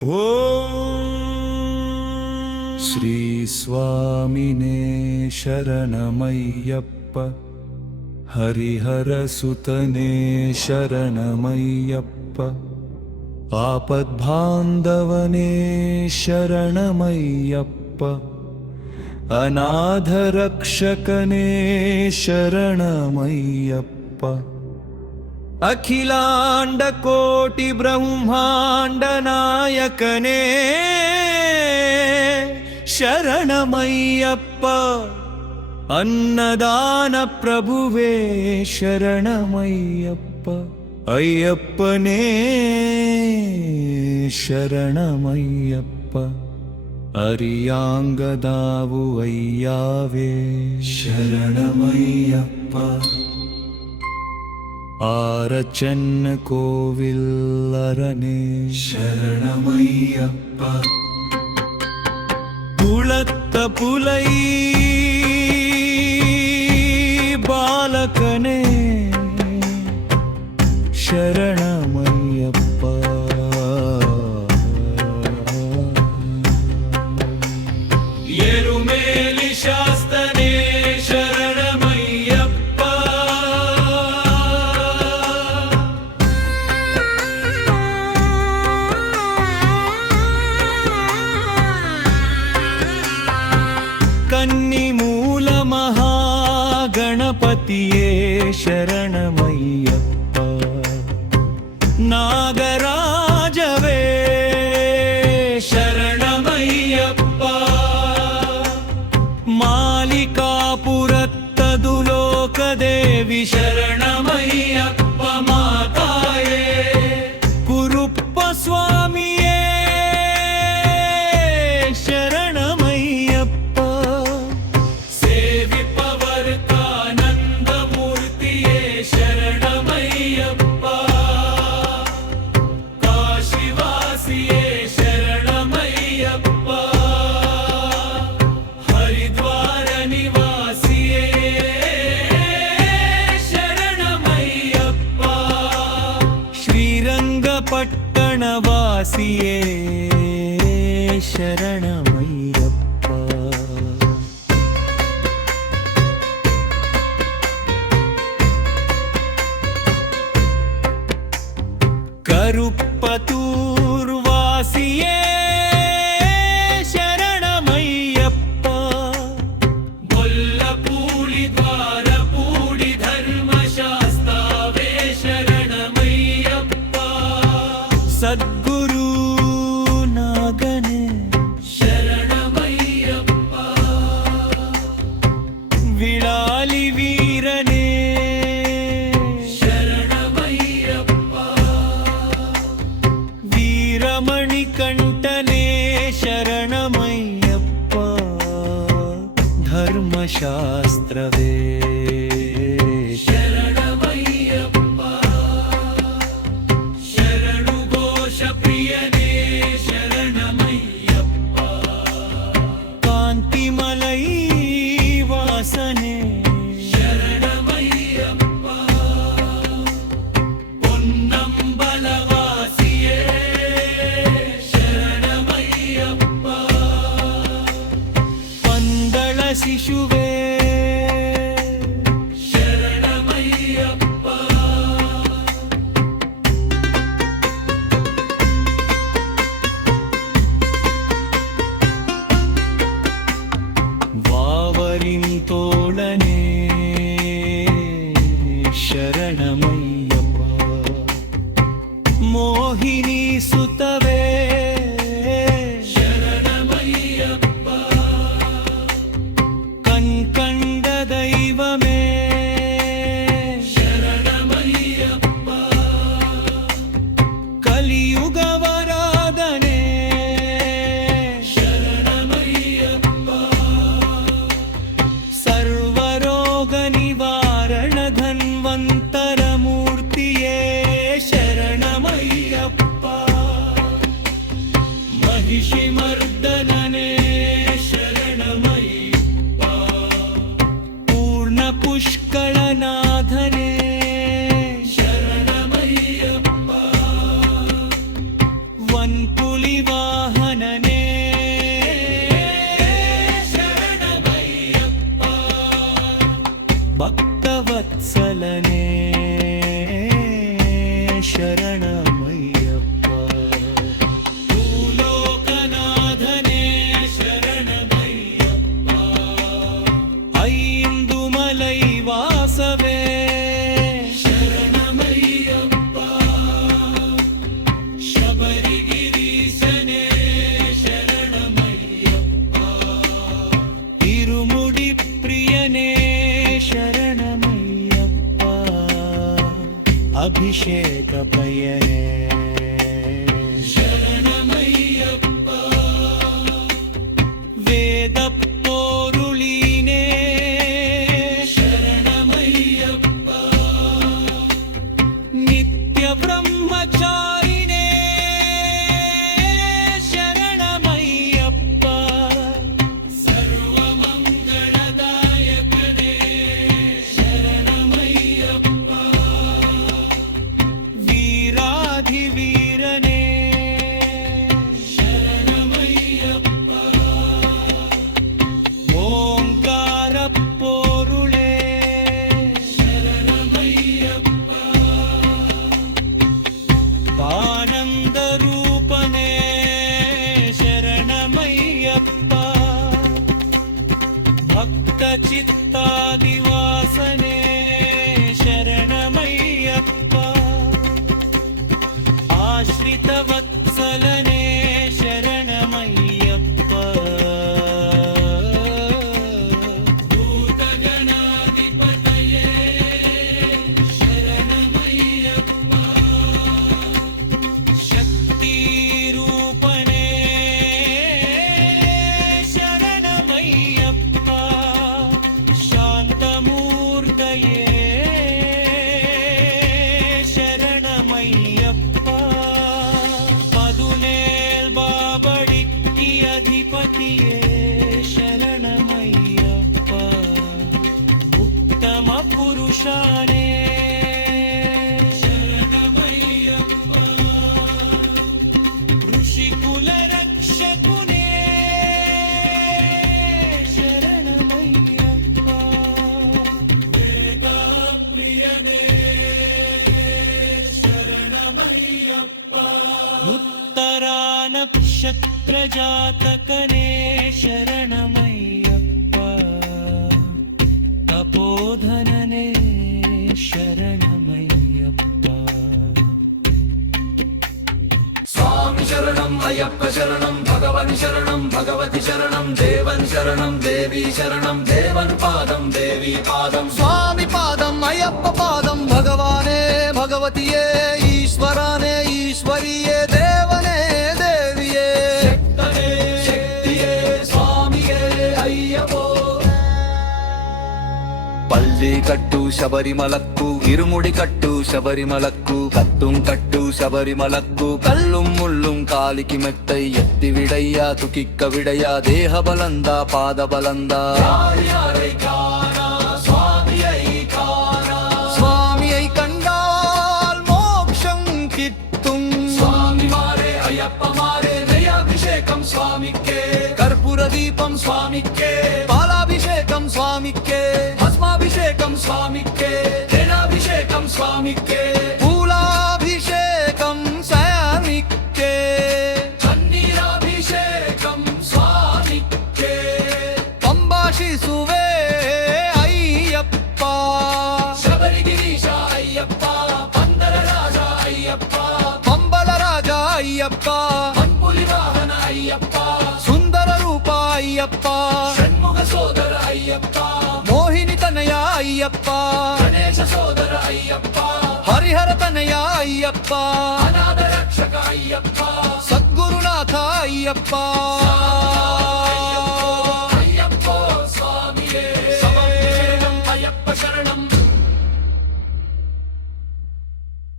ಓಂ ಶ್ರೀ ಸ್ವಾಮಿನೇ ಶರಣಮಯ್ಯಪ್ಪ, ಹರಿಹರ ಸುತನೇ ಶರಣಮಯ್ಯಪ್ಪ, ಆಪದ್ಬಾಂಧವನೇ ಶರಣಮಯ್ಯಪ್ಪ, ಅನಾಥ ರಕ್ಷಕನೇ ಶರಣಮಯ್ಯಪ್ಪ, ಅಖಿಲಾಂಡ ಕೋಟಿ ಬ್ರಹ್ಮಾಂಡ ನಾಯಕನೇ ಶರಣಮಯ್ಯಪ್ಪ, ಅನ್ನದಾನ ಪ್ರಭುವೇ ಶರಣಮಯ್ಯಪ್ಪ, ಅಯ್ಯಪ್ಪನೇ ಶರಣಮಯ್ಯಪ್ಪ, ಅರಿಯಾಂಗದಾವು ಅಯ್ಯಾವೇ ಶರಣಮಯ್ಯಪ್ಪ, ಆರಚನ್ನ ಕೋವಿಲ್ಲರನೇ ಶರಣಮಯ್ಯಪ್ಪ, ಕುಳತ್ತ ಪುಲೈ ಬಾಲಕನೇ ಶರಣಮಯ್ಯಪ್ಪ, ಎರುಮೇಲಿ ಶಾಸ್ತನೇ ಶರಣಮಯ್ಯಪ್ಪ, ಕನ್ನಿ ಮೂಲ ಮಹಾಗಣಪತಿಯೇ ಶರಣಮಯ್ಯಪ್ಪ, ನಾಗರಾಜವೇ ಶರಣಮಯ್ಯಪ್ಪ, ಮಾಲಿಕಾಪುರತ್ತದು ಲೋಕದೇವಿ ಶರಣಮಯ್ಯಪ್ಪ, ಮಾತಾಯೇ ಕುರುಪ್ಪ ಸ್ವಾಮಿಯೇ ಶರಣಮಯ್ಯಪ್ಪ, ಸೇವಿಪವರ್ತಾನಂದ ಮೂರ್ತಿಯೇ ಶರಣಮಯ್ಯಪ್ಪ, ಕಾಶಿವಾಸಿಯೇ ಶರಣಮಯ್ಯಪ್ಪ, ಹರಿದ್ವಾರ ನಿವಾಸಿಯೇ ಶರಣಮಯ್ಯಪ್ಪ, ಶ್ರೀರಂಗಪಟ್ಟಣ ವಾಸಿಯೇ ಶರಣಮಯ್ಯಪ್ಪ, ಕರುಪ್ಪತ್ತೂರು ವಾಸಿಯೇ ಶರಣಮಯ್ಯಪ್ಪ, ಗೊಲ್ಲಪೂಳಿ ದ್ವಾರಪೂಡಿ ಧರ್ಮಶಾಸ್ತಾವೇ ಶರಣಮಯ್ಯಪ್ಪ, ಸದ್ಗುರು ನಾಗನೇ ಶರಣಮಯ್ಯಪ್ಪ, ವಿಳಾಲಿ ವೀರನೇ ಶರಣಮಯ್ಯಪ್ಪ, ವೀರಮಣಿಕಂಠನೇ ಶರಣಮಯ್ಯಪ್ಪ, ಧರ್ಮಶಾಸ್ತ್ರವೇ ಶರಣಮಯ್ಯಪ್ಪ, ಶರಣು ಘೋಷ ಪ್ರಿಯನೇ ಶರಣಮಯ್ಯಪ್ಪ, ಕಾಂತಿಮಲೈ ವಾಸನೆ ಶರಣಮಯ್ಯಪ್ಪ, ಪೊನ್ನಂಬಲವಾಸಿಯೇ ಶರಣಮಯ್ಯಪ್ಪ, ಪಂದಳ ಶಿಶುವೇ ಶರಣಮಯ್ಯಪ್ಪ, ವಾವರಿಂತೋಳನೇ ಶರಣಮಯ್ಯಪ್ಪ, ಮೋಹಿನಿ ಸುತವೇ ಶರಣಮಯ್ಯಪ್ಪ, ಕಣ್ಕಂಡ ದೈವಮೇ ಶರಣಮಯ್ಯಪ್ಪ, ಕಲಿಯುಗವರಾಧನೆ ಶರಣಮಯ್ಯಪ್ಪ, ಸರ್ವರೋಗ ನಿವಾರಣ ಧನ್ವಂತರ ಮೂರ್ತಿಯೇ ಶರಣಮಯ್ಯಪ್ಪ, ಮಹಿಷಿ ಮರ್ದನನೇ ಶರಣಮಯ್ಯಪ್ಪ, ಪೂರ್ಣ ಪುಷ್ಕಳನಾಥನೇ ಶರಣಮಯ್ಯಪ್ಪ, ವನ್ಪುಲಿವಾ அபிஷேகப்பயனே சரணமையப்பா வேதப் பொருளினே சரணமையப்பா நித்ய பிரம்மச்சாரினே சரணமையப்பா சர்வமங்களதாயகனே சரணமையப்பா வீராதிவீரனே சரணமையப்பா ஓங்காரப் பொருளே சரணமையப்பா ஆனந்த ரூபனே சரணமையப்பா பக்த சித்தாதிவாசனே சரணமையப்பா ஆஸ்ரித வத்சலனே சரணமையப்பா பூதகணாதிபதயே சரணமையப்பா शक्ति रूपने शरणमय्यप्पा शान्तमूर्तये शरणमय्यप्पा पदुनेल् बाबडिक्कि अधिपतिये शरणमय्यप्पा उत्तम पुरुषाने शरणमय्यप्पा ऋषिकुलरक्षकुने शरणमय्यप्पा वेदाप्रियने शरणमय्यप्पा उत्तरानक्षत्रजातकने शरणमय्यप्पा तपोधनने शरणमय्यप्पा स्वामी शरणं अय्यप्प शरणं भगवन् शरणं भगवति शरणं देवन् शरणं देवी शरणं देवन् पादं देवी पादं స్వామి పాదం అయ్యప్ప పాదం భగవానే భగవతియే ఈశ్వరానే ఈశ్వరియే దేవనే దేవియే शक्तये शक्तिये स्वामिये अय्यप्पो పల్లి కట్టు శబరిమలక్కు ఇరుముడి కట్టు శబరిమలక్కు కత్తుం కట్టు శబరిమలక్కు కల్లుం ముల్లుం కాలికి మెత్తై ఎత్తి విడయ్యా తుకిక్క విడయ్యా దేహ బలందా పాద బలందా స్వామి ఐ కండాల్ మోక్షం కిత్తుం स्वामी मारे अय्यप्प मारे नयाभिषेकं स्वामिके కర్పూర దీపం स्वामिके పాలాభిషేకం స్వామికే भस्माभिषेकं स्वामिके तेनाभिषेकं स्वामिके పూలాభిషేకం స్వామికే चन्नीराभिषेकं स्वामिके పంబా శిశువే అయ్యప్ప शबरिगिरीश अय्यप्प पंदरराज अय्यप्प పంబల రాజా అయ్యప్ప मन्पुलिवाहन अय्यप्प సుందర రూప అయ్యప్ప षण्मुख सोदर अय्यप्प మోహిని తనయ అయ్యప్ప गणेश सोदर अय्यप्प హరిహర తనయ అయ్యప్ప अनाथ रक्षक अय्यप्प సద్గురునాథ అయ్యప్ప